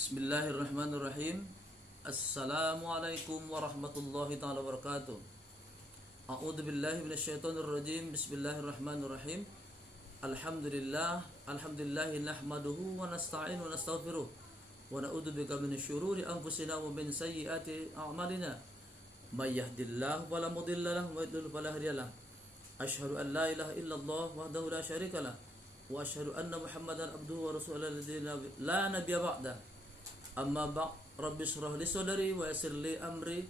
Bismillahirrahmanirrahim. Assalamualaikum warahmatullahi ta'ala wabarakatuh. A'udzu billahi minasyaitonir rajim. Bismillahirrahmanirrahim. Alhamdulillahi nahmaduhu wa nasta'inu wa nastaghfiruh wa na'udzu bika min syururi anfusina wa min sayyiati a'malina. May yahdihillahu fala mudilla lahu wa may yudlil fala hadiya lahu. Asyhadu an la ilaha illallah wahdahu la syarika lah wa asyhadu anna Muhammadan abduhu wa rasuluhu la nabiyya ba'da. Amma ba'd, rabbi shrah li sadri wa yassir li amri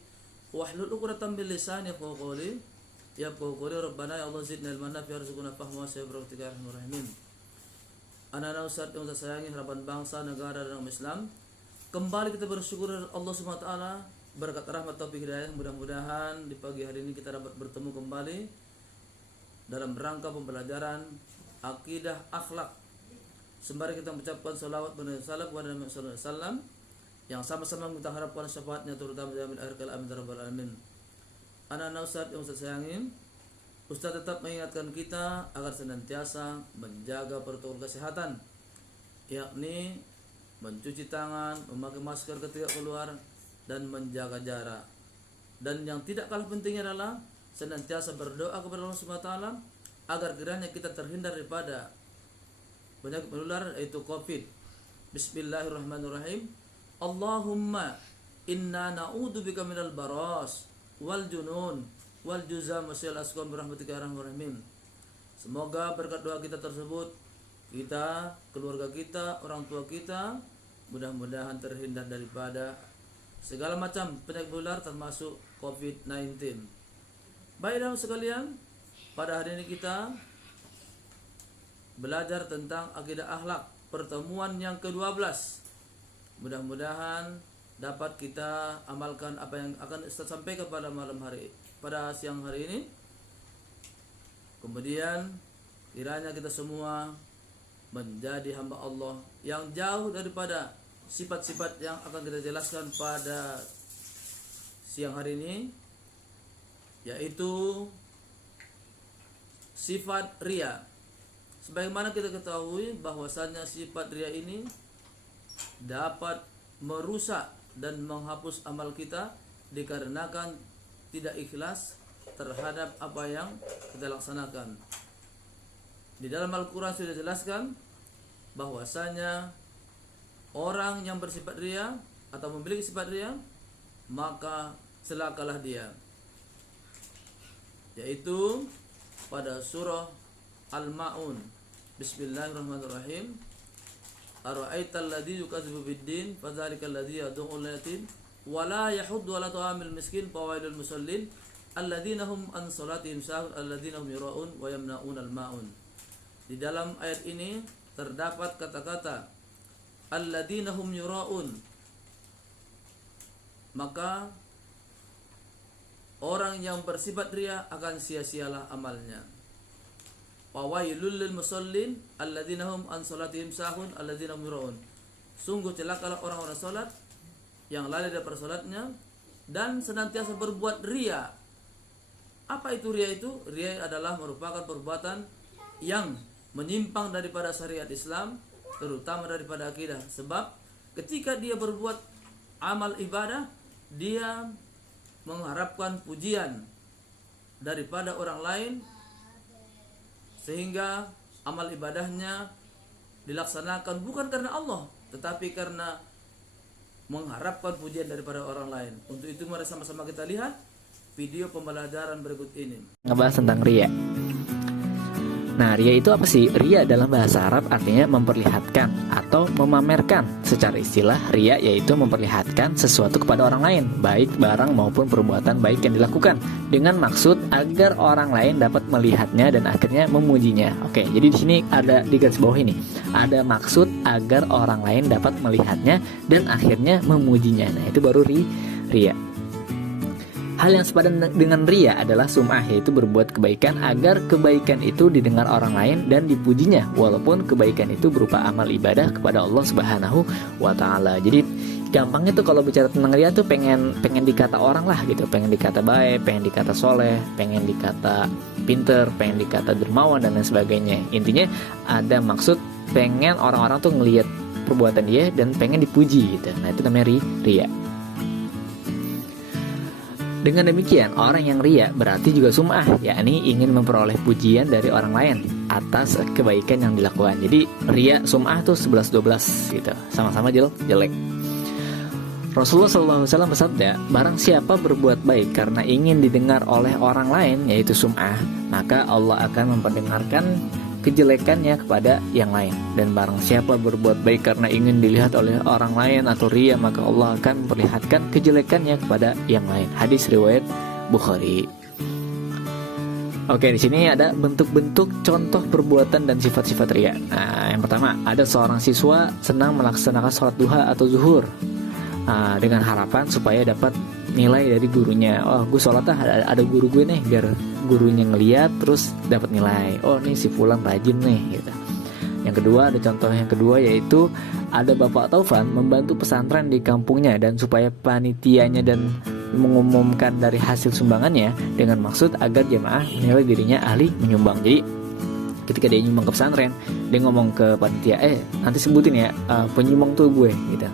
wahlul 'uqdatam min lisani yafqahu qawli. Rabbana ya Allah zidna ilman nafi'a warzuqna fahma wa sayyidina ya arhamar rahimin. Anak-anak Ustaz yang saya sayangi, harapan bangsa, negara dan umat Islam, kembali kita bersyukur Allah Subhanahu wa taala berkat rahmat taufik hidayah. Mudah-mudahan di pagi hari ini kita dapat bertemu kembali dalam rangka pembelajaran akidah akhlak. Sembari kita mengucapkan salawat dan salam kepada Nabi sallallahu alaihi wasallam yang sama-sama kita harapkan syafaatnya terutama di akhir kalam, amin ya rabbal alamin. Anak-anak Ustaz yang Ustaz sayangi, Ustaz tetap mengingatkan kita agar senantiasa menjaga protokol kesehatan, yakni mencuci tangan, memakai masker ketika keluar, dan menjaga jarak. Dan yang tidak kalah pentingnya adalah senantiasa berdoa kepada Allah Subhanahu wa taala agar kiranya kita terhindar daripada penyakit menular yaitu Covid. Bismillahirrahmanirrahim. Allahumma inna na'udzubika minal baras wal junun wal juzam wasil asqam birahmatika ya arhamar rahimin. Semoga berkat doa kita tersebut, kita, keluarga kita, orang tua kita mudah-mudahan terhindar daripada segala macam penyakit menular termasuk Covid-19. Baik dalam sekalian, pada hari ini kita belajar tentang akidah akhlak, pertemuan yang ke-12. Mudah-mudahan dapat kita amalkan apa yang akan Ustaz sampaikan pada siang hari ini. Kemudian kiranya kita semua menjadi hamba Allah yang jauh daripada sifat-sifat yang akan kita jelaskan pada siang hari ini, yaitu sifat riya. Sebagaimana kita ketahui bahwasanya sifat riya ini dapat merusak dan menghapus amal kita dikarenakan tidak ikhlas terhadap apa yang kita laksanakan. Di dalam Al-Quran sudah dijelaskan bahwasanya orang yang bersifat riya atau memiliki sifat riya maka celakalah dia, yaitu pada surah Al-Ma'un. Bismillahirrahmanirrahim. Ara'aital ladzi yukadzibu biddin fadzalikal ladzi yad'u al-yatim wa la yahuddu 'ala ta'amil miskin fawailul musallin alladzina hum an salatihim sahun alladzina hum yura'un wa yamna'unal ma'un. Di dalam ayat ini terdapat kata-kata alladzina hum yura'un, maka orang yang bersifat riya akan sia-sialah amalnya. Fawailul lil musallin alladzina hum an salatihim sahun alladzina hum yura'un. Sungguh celakalah orang-orang salat yang lalai dari salatnya dan senantiasa berbuat riya. Apa itu riya itu? Riya adalah merupakan perbuatan yang menyimpang daripada syariat Islam, terutama daripada akidah. Sebab ketika dia berbuat amal ibadah, dia mengharapkan pujian daripada orang lain, sehingga amal ibadahnya dilaksanakan bukan karena Allah, tetapi karena mengharapkan pujian daripada orang lain. Untuk itu mari sama-sama kita lihat video pembelajaran berikut ini. Ngebahas tentang riya. Nah, riya itu apa sih? Riya dalam bahasa Arab artinya memperlihatkan atau memamerkan. Secara istilah, riya yaitu memperlihatkan sesuatu kepada orang lain, baik barang maupun perbuatan baik yang dilakukan, dengan maksud agar orang lain dapat melihatnya dan akhirnya memujinya. Oke, jadi di sini ada di garis bawah ini, ada maksud agar orang lain dapat melihatnya dan akhirnya memujinya. Nah, itu baru riya. Hal yang sepadan dengan riya adalah sum'ah, yaitu berbuat kebaikan agar kebaikan itu didengar orang lain dan dipujinya, walaupun kebaikan itu berupa amal ibadah kepada Allah Subhanahu wa taala. Jadi gampangnya tuh kalau bicara tentang riya tuh pengen dikata orang lah gitu, pengen dikata baik, pengen dikata soleh, pengen dikata pinter, pengen dikata dermawan dan lain sebagainya. Intinya ada maksud pengen orang-orang tuh ngelihat perbuatan dia dan pengen dipuji gitu. Nah itu namanya riya. Dengan demikian, orang yang riya berarti juga sum'ah, yakni ingin memperoleh pujian dari orang lain atas kebaikan yang dilakukan. Jadi riya sum'ah tuh 11-12 gitu, sama-sama jelek. Rasulullah SAW bersabda, barang siapa berbuat baik karena ingin didengar oleh orang lain, yaitu sum'ah, maka Allah akan memperdengarkan kejelekannya kepada yang lain. Dan barang siapa berbuat baik karena ingin dilihat oleh orang lain atau riya, maka Allah akan memperlihatkan kejelekannya kepada yang lain. Hadis riwayat Bukhari. Oke, di sini ada bentuk-bentuk contoh perbuatan dan sifat-sifat riya. Nah, yang pertama, ada seorang siswa senang melaksanakan sholat duha atau zuhur dengan harapan supaya dapat nilai dari gurunya. Oh, gue sholat ada guru gue nih, biar gurunya ngeliat terus dapat nilai. Oh, nih si fulan rajin nih gitu. Yang kedua, ada contoh yang kedua, yaitu ada Bapak Taufan membantu pesantren di kampungnya dan supaya panitianya dan mengumumkan dari hasil sumbangannya dengan maksud agar jemaah menilai dirinya ahli menyumbang. Jadi ketika dia nyumbang ke pesantren, dia ngomong ke panitia, nanti sebutin ya penyumbang tuh gue gitu,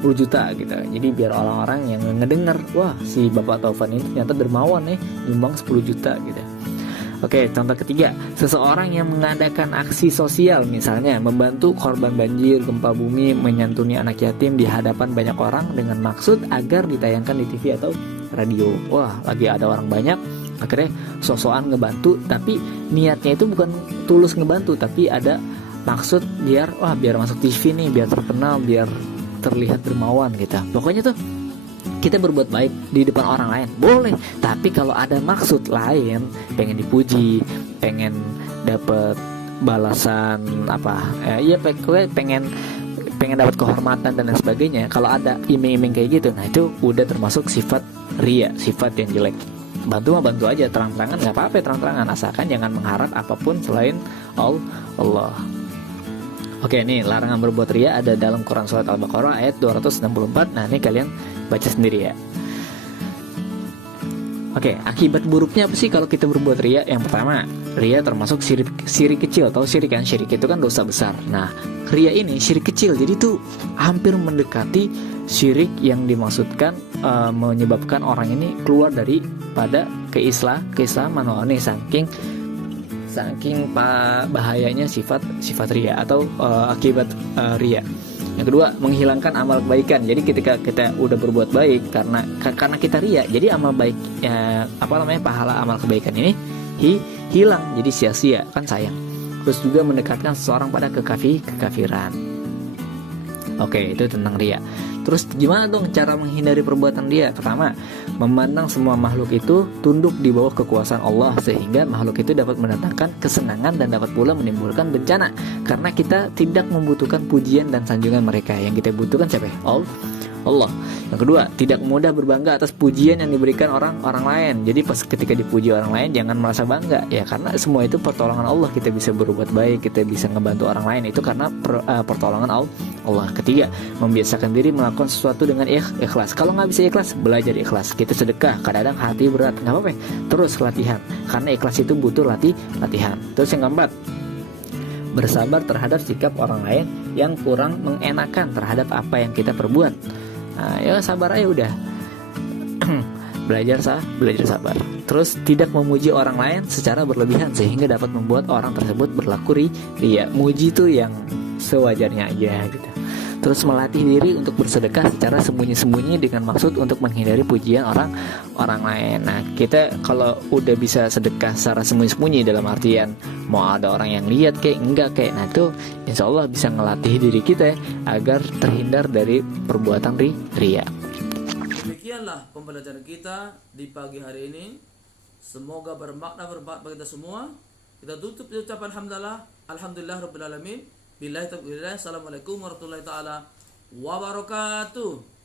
10 juta gitu. Jadi biar orang-orang yang ngedenger, wah si Bapak Taufan ini ternyata dermawan nih, nyumbang 10 juta gitu. Oke, contoh ketiga, seseorang yang mengadakan aksi sosial, misalnya membantu korban banjir, gempa bumi, menyantuni anak yatim di hadapan banyak orang dengan maksud agar ditayangkan di TV atau radio. Wah, lagi ada orang banyak, akhirnya sosokan ngebantu, tapi niatnya itu bukan tulus ngebantu, tapi ada maksud biar masuk TV nih, biar terkenal, biar terlihat dermawan gitu. Pokoknya tuh kita berbuat baik di depan orang lain boleh, tapi kalau ada maksud lain, pengen dipuji, pengen dapat balasan pengen dapat kehormatan dan lain sebagainya, kalau ada iming-iming kayak gitu, nah itu udah termasuk sifat riya, sifat yang jelek. Bantu aja, terang-terangan nggak apa-apa, terang-terangan, asalkan jangan mengharap apapun selain Allah. Oke, nih larangan berbuat riya ada dalam Quran surat Al-Baqarah ayat 264. Nah, ini kalian baca sendiri ya. Oke, akibat buruknya apa sih kalau kita berbuat riya? Yang pertama, riya termasuk syirik kecil. Tahu syirik kan? Syirik itu kan dosa besar. Nah, riya ini syirik kecil. Jadi itu hampir mendekati syirik yang dimaksudkan menyebabkan orang ini keluar daripada keislaman. Oh, ini saking bahayanya sifat riya atau akibat riya. Yang kedua, menghilangkan amal kebaikan. Jadi ketika kita udah berbuat baik karena kita riya, jadi amal baik pahala amal kebaikan ini hilang, jadi sia-sia, kan sayang. Terus juga mendekatkan seseorang pada kekafiran. Oke, itu tentang riya. Terus gimana dong cara menghindari perbuatan riya? Pertama, memandang semua makhluk itu tunduk di bawah kekuasaan Allah, sehingga makhluk itu dapat mendatangkan kesenangan dan dapat pula menimbulkan bencana. Karena kita tidak membutuhkan pujian dan sanjungan mereka. Yang kita butuhkan siapa? Allah. Yang kedua, tidak mudah berbangga atas pujian yang diberikan orang lain. Jadi pas ketika dipuji orang lain, jangan merasa bangga ya, karena semua itu pertolongan Allah. Kita bisa berbuat baik, kita bisa ngebantu orang lain, itu karena pertolongan Allah. Ketiga, membiasakan diri melakukan sesuatu dengan ikhlas. Kalau nggak bisa ikhlas, belajar ikhlas. Kita sedekah, kadang-kadang hati berat, nggak apa-apa, terus latihan, karena ikhlas itu butuh latihan. Terus yang keempat, bersabar terhadap sikap orang lain yang kurang mengenakan terhadap apa yang kita perbuat. Nah, ya sabar aja udah. belajar sabar. Terus tidak memuji orang lain secara berlebihan sehingga dapat membuat orang tersebut berlaku riya. Muji itu yang sewajarnya aja gitu. Terus melatih diri untuk bersedekah secara sembunyi-sembunyi dengan maksud untuk menghindari pujian orang lain. Nah, kita kalau udah bisa sedekah secara sembunyi-sembunyi, dalam artian mau ada orang yang lihat kayak enggak kayak, nah itu insya Allah bisa ngelatih diri kita agar terhindar dari perbuatan riya. Demikianlah pembelajaran kita di pagi hari ini. Semoga bermanfaat bagi kita semua. Kita tutup dengan ucapan alhamdulillah rabbil alamin. Billahi taufiq. Assalamualaikum warahmatullahi taala wabarakatuh.